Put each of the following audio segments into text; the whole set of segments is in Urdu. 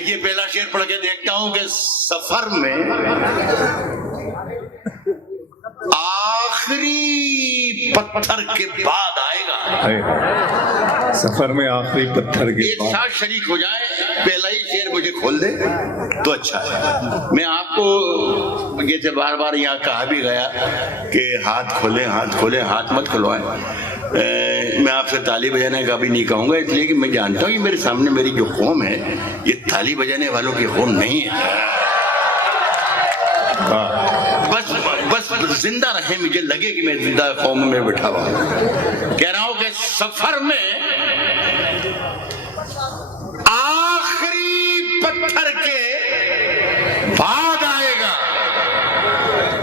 دیکھیے پہلا شعر پڑھ کے دیکھتا ہوں کہ سفر میں آخری پتھر کے بعد آئے گا. سفر میں آخری پتھر کے ایک بعد. ساتھ شریک ہو جائیں, پہلا ہی شعر مجھے کھول دے تو اچھا ہے. میں آپ کو یہ سے بار بار یہاں کہا بھی گیا کہ ہاتھ کھولیں, ہاتھ کھولیں, ہاتھ مت کھلوائیں. میں آپ سے تالی بجانے کا بھی نہیں کہوں گا, اس لیے کہ میں جانتا ہوں کہ میرے سامنے میری جو قوم ہے یہ تالی بجانے والوں کی قوم نہیں ہے. بس زندہ رہے, مجھے لگے کہ میں زندہ قوم میں بیٹھا ہوا ہوں. کہہ رہا ہوں کہ سفر میں آخری پتھر کے بعد آئے گا,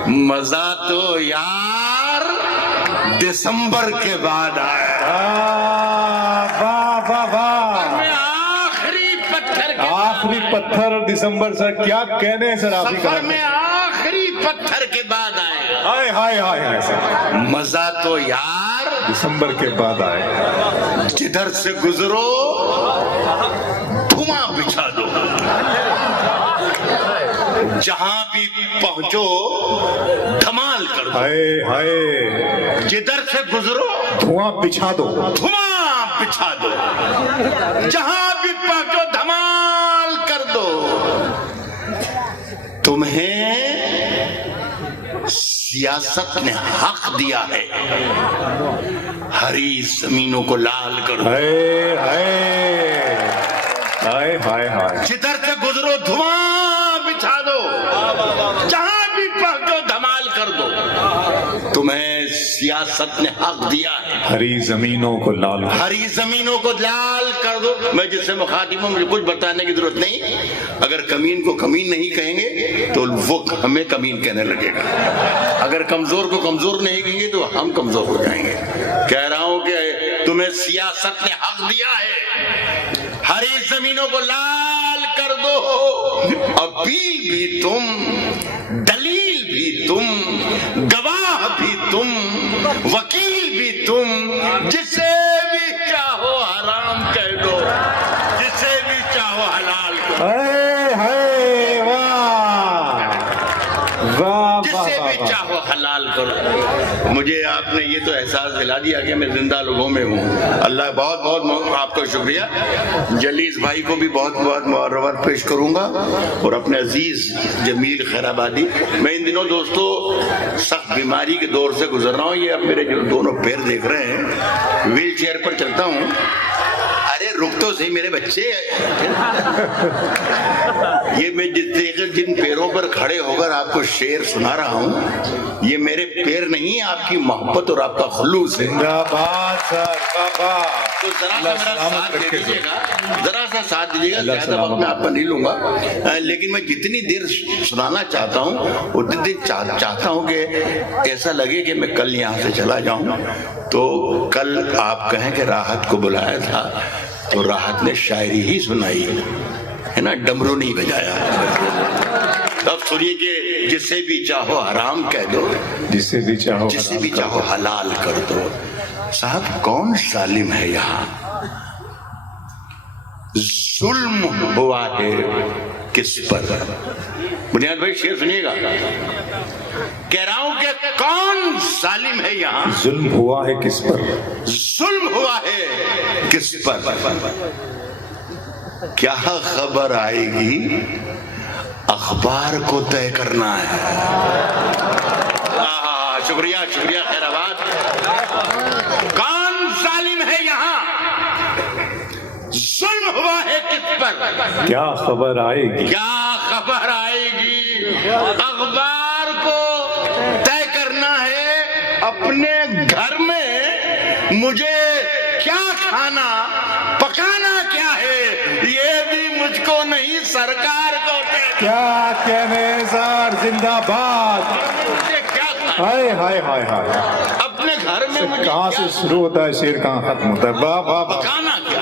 مزہ تو یار دسمبر کے بعد آئے گا. واہ واہ واہ, آخری پتھر کے آخری پتھر دسمبر. سر کیا کہنے ہیں سر آپ ہی سفر میں آخری پتھر کے بعد آئے گا. ہائے ہائے ہائے ہائے سر, مزہ تو یار دسمبر کے بعد آئے. جدھر سے گزرو دھواں بچھا دو, جہاں بھی پہنچو دھمال کر دو. ہائے ہائے, جدھر سے گزرو دھواں بچھا دو. دھواں بچھا دو, جہاں بھی پہنچو دھمال کر دو. تمہیں سیاست نے حق دیا ہے, ہری زمینوں کو لال کر دو. ہائے ہائے ہائے ہائے ہائے, جدھر سے گزرو دھواں بچھا دو, جہاں بھی پہنچو دھمال کر دو. تمہیں سیاست نے حق دیا ہے, ہری زمینوں کو لال. ہری زمینوں کو لال کر دو. میں جس سے مخاطب ہوں مجھے کچھ بتانے کی ضرورت نہیں. اگر کمین کو کمین نہیں کہیں گے تو وہ ہمیں کمین کہنے لگے گا, اگر کمزور کو کمزور نہیں کہیں گے تو ہم کمزور ہو جائیں گے. کہہ رہا ہوں کہ تمہیں سیاست نے حق دیا ہے, ہری زمینوں کو لال کر دو. اپیل بھی تم, دلیل بھی تم, گواہ بھی تم, وکیل بھی تم, جسے بھی چاہو حرام کہہ دو, جسے بھی چاہو حلال کہہ دو. ہائے ہائے واہ واہ, جسے بھی چاہو حلال کرو. مجھے آپ نے یہ تو احساس دلا دیا کہ میں زندہ لوگوں میں ہوں. اللہ بہت بہت آپ کا شکریہ. جلیس بھائی کو بھی بہت بہت مبارکباد پیش کروں گا, اور اپنے عزیز جمیل خیر آبادی. میں ان دنوں دوستو سخت بیماری کے دور سے گزر رہا ہوں. یہ اب میرے جو دونوں پیر دیکھ رہے ہیں, ویل چیئر پر چلتا ہوں. ارے رک تو صحیح میرے بچے. یہ میں جن پیروں پر کھڑے ہو کر آپ کو شعر سنا رہا ہوں, یہ میرے پیر نہیں, آپ کی محبت اور آپ کا خلوص ہے. زندہ باد سر. واہ, تو ذرا سا میرا ساتھ دے دیجیے گا, ذرا سا ساتھ دیجیے گا. زیادہ وقت میں آپ کا نہیں لوں گا, لیکن میں جتنی دیر سنانا چاہتا ہوں اتنی دیر چاہتا ہوں کہ ایسا لگے کہ میں کل یہاں سے چلا جاؤں. تو کل آپ کہیں کہ راحت کو بلایا تھا تو راحت نے شاعری ہی سنائی ہے نا, ڈمرو نہیں بجایا. اب سنیے کہ جسے بھی چاہو حرام کہہ دو, جسے بھی چاہو, جسے بھی چاہو حلال کر دو. صاحب کون ظالم ہے یہاں, ظلم ہوا ہے کس پر. بنیاد بھائی شعر سنیے گا. کہہ رہا ہوں کہ کون ظالم ہے یہاں, ظلم ہوا ہے کس پر, ظلم ہوا ہے کس پر. کیا خبر آئے گی, اخبار کو طے کرنا ہے. شکریہ شکریہ, خیر آباد. کون ظالم ہے یہاں, ظلم ہوا ہے کس پر. کیا خبر آئے گی, کیا خبر آئے گی, اخبار کو طے کرنا ہے. اپنے گھر میں مجھے کیا کھانا پکانا کیا ہے, یہ بھی مجھ کو نہیں سرکار کو. کیا کہنے سر. زندہ باد. مجھے کیا ہائے ہائے ہائے ہائے, اپنے گھر میں مجھے کہاں سے شروع ہوتا ہے شعر, کہاں ختم ہوتا ہے. واہ واہ واہ, پکانا کیا,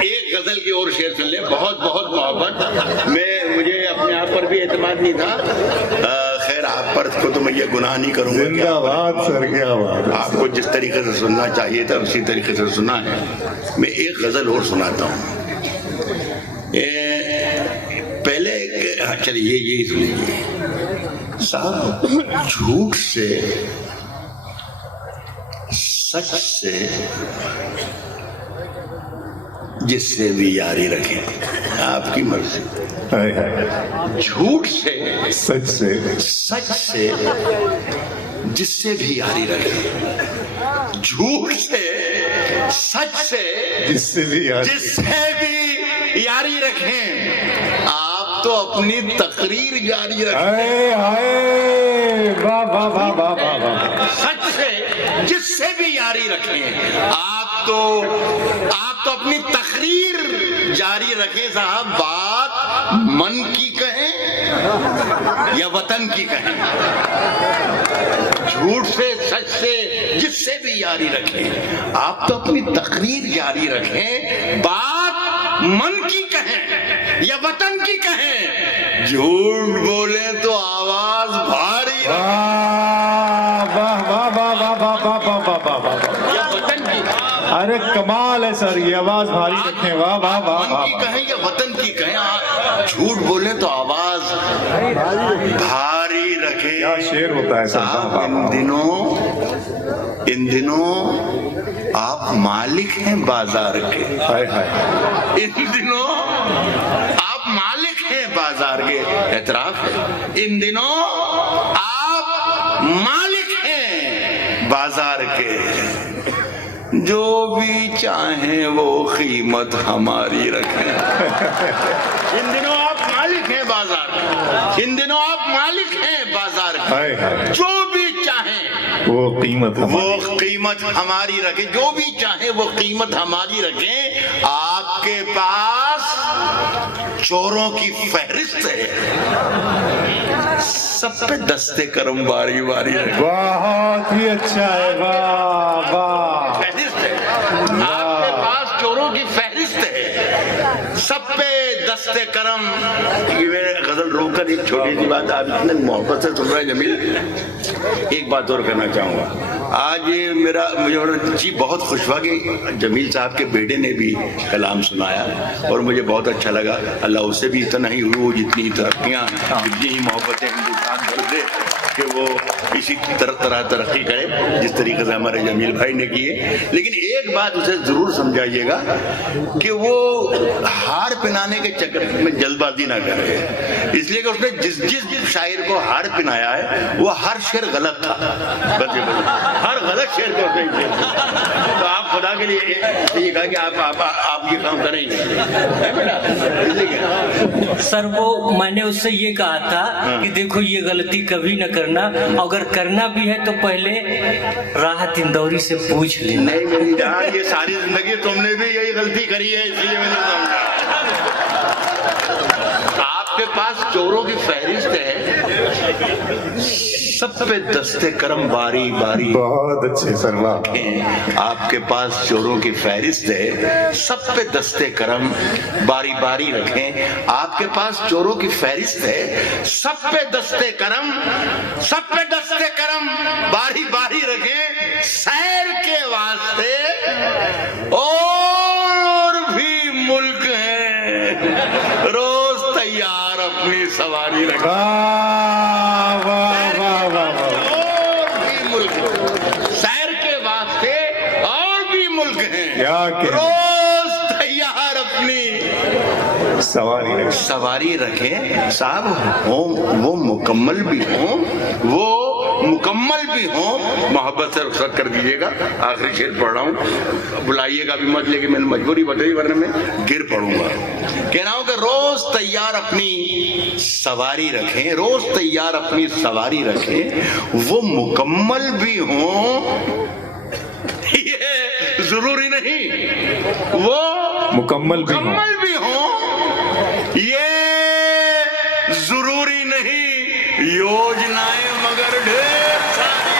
ایک غزل کی اور شعر سن لیں، بہت بہت محبت. مجھے اپنے آپ پر بھی اعتماد نہیں تھا. خیر آپ پر کو تو میں یہ گناہ نہیں کروں گا. زندہ باد سر، کیا بات. آپ کو جس طریقے سے سننا چاہیے تھا اسی طریقے سے سنا ہے. میں ایک غزل اور سناتا ہوں. پہلے چلیے یہی سن لیجیے. صاحب جھوٹ سے، سچ سے، جس سے بھی یاری رکھیں. آپ کی مرضی. جھوٹ سے، سچ سے، سچ سے، جس سے بھی یاری رکھیں. جھوٹ سے، سچ سے، جس سے بھی یار. جس سے بھی یاری رکھیں. آپ تو اپنی تقریر جاری رکھیں. ہائے ہائے، واہ واہ واہ واہ واہ واہ. سچ سے، جس سے بھی یاری رکھیں. آپ تو اپنی تقریر جاری رکھیں. صاحب بات من کی کہیں یا وطن کی کہیں. جھوٹ سے، سچ سے، جس سے بھی یاری رکھیں. آپ تو اپنی تقریر جاری رکھیں. بات من کی کہیں یا وطن کی کہیں. جھوٹ بولیں تو آواز بھاری واہ واہ واہ واہ واہ واہ واہ واہ واہ واہ. یا وطن کی. ارے کمال ہے سر، یہ آواز بھاری رکھیں. واہ واہ واہ من واہ. کی کہیں یا وطن کی کہیں. جھوٹ بولیں تو آواز بھاری رکھیں. کیا شعر ہوتا ہے سر. صاحب ان دنوں آپ مالک ہیں بازار کے. ہائے ہائے. ان دنوں آپ مالک ہیں بازار کے. اعتراف ہے. ان دنوں آپ مالک ہیں بازار کے. جو بھی چاہیں وہ قیمت ہماری رکھیں. ان دنوں آپ مالک ہیں بازار کے. ان دنوں آپ مالک ہیں بازار کے. ہائے ہائے. جو بھی چاہیں وہ قیمت وہ قیمت ہماری رکھیں. جو بھی چاہیں وہ قیمت ہماری رکھیں. آپ کے پاس چوروں کی فہرست ہے. سب پہ دستے کرم باری باری رکھیں. بہت ہی اچھا ہے. واہ واہ. فہرست ہے. آپ کے پاس چوروں کی فہرست ہے. سب پہ دستے کرم. یہ میں غزل روک کر ایک چھوٹی سی بات آپ اتنے محبت سے سن رہے ہیں جمیل. ایک بات اور کرنا چاہوں گا. آج مجھے جی بہت خوش ہوا کہ جمیل صاحب کے بیٹے نے بھی کلام سنایا اور مجھے بہت اچھا لگا. اللہ اسے بھی اتنا ہی ہوئی جتنی ترقیاں، جتنی ہی محبتیں ہندوستان بھر دے کہ وہ اسی طرح ترقی کرے جس طریقے سے ہمارے جمیل بھائی نے کی ہے. لیکن ایک بات اسے ضرور سمجھائیے گا کہ وہ ہار پہنانے کے چکر میں جلد بازی نہ کرے. اس لیے کہ اس نے جس شاعر کو ہار پہنایا ہے وہ ہر شعر غلط تھا. بس ہر غلط شعر کو صحیح تھے. تو آپ خدا کے لیے یہ کہا کہ آپ یہ کام کریں گے. سر وہ میں نے اس سے یہ کہا تھا کہ دیکھو یہ غلطی کبھی نہ کرنا. اگر کرنا بھی ہے تو پہلے راحت اندوری سے پوچھ لینا. نہیں میری جان، یہ ساری زندگی تم نے بھی یہی غلطی کری ہے، اس لیے میں نے سمجھا. آپ کے پاس چوروں کی فہرست ہے. سب پہ دستے کرم باری باری. بہت اچھے سر. واہ. آپ کے پاس چوروں کی فہرست ہے. سب پہ دستے کرم باری باری رکھیں. آپ کے پاس چوروں کی فہرست ہے. سب پہ دستے کرم، سب پہ دستے کرم باری باری رکھیں. سیر کے واسطے اور بھی ملک ہیں. روز تیار اپنی سواری رکھیں. واہ واہ واہ واہ. اور بھی ملک، سیر کے واسطے اور بھی ملک ہیں. کیا کہ روز تیار اپنی سواری رکھیں. صاحب وہ مکمل بھی ہوں، وہ مکمل بھی ہوں. محبت سے رخصت کر دیجیے گا. آخری شعر پڑھ رہا ہوں، بلائیے گا بھی مت، لیکن میں نے مجبوری بتائی ورنہ میں گر پڑوں گا. کہہ رہا ہوں کہ روز تیار اپنی سواری رکھیں. روز تیار اپنی سواری رکھیں. وہ مکمل بھی ہوں، یہ ضروری نہیں وہ مکمل بھی ہوں، یہ ضروری نہیں. یوجنائیں مگر ڈھیر ساری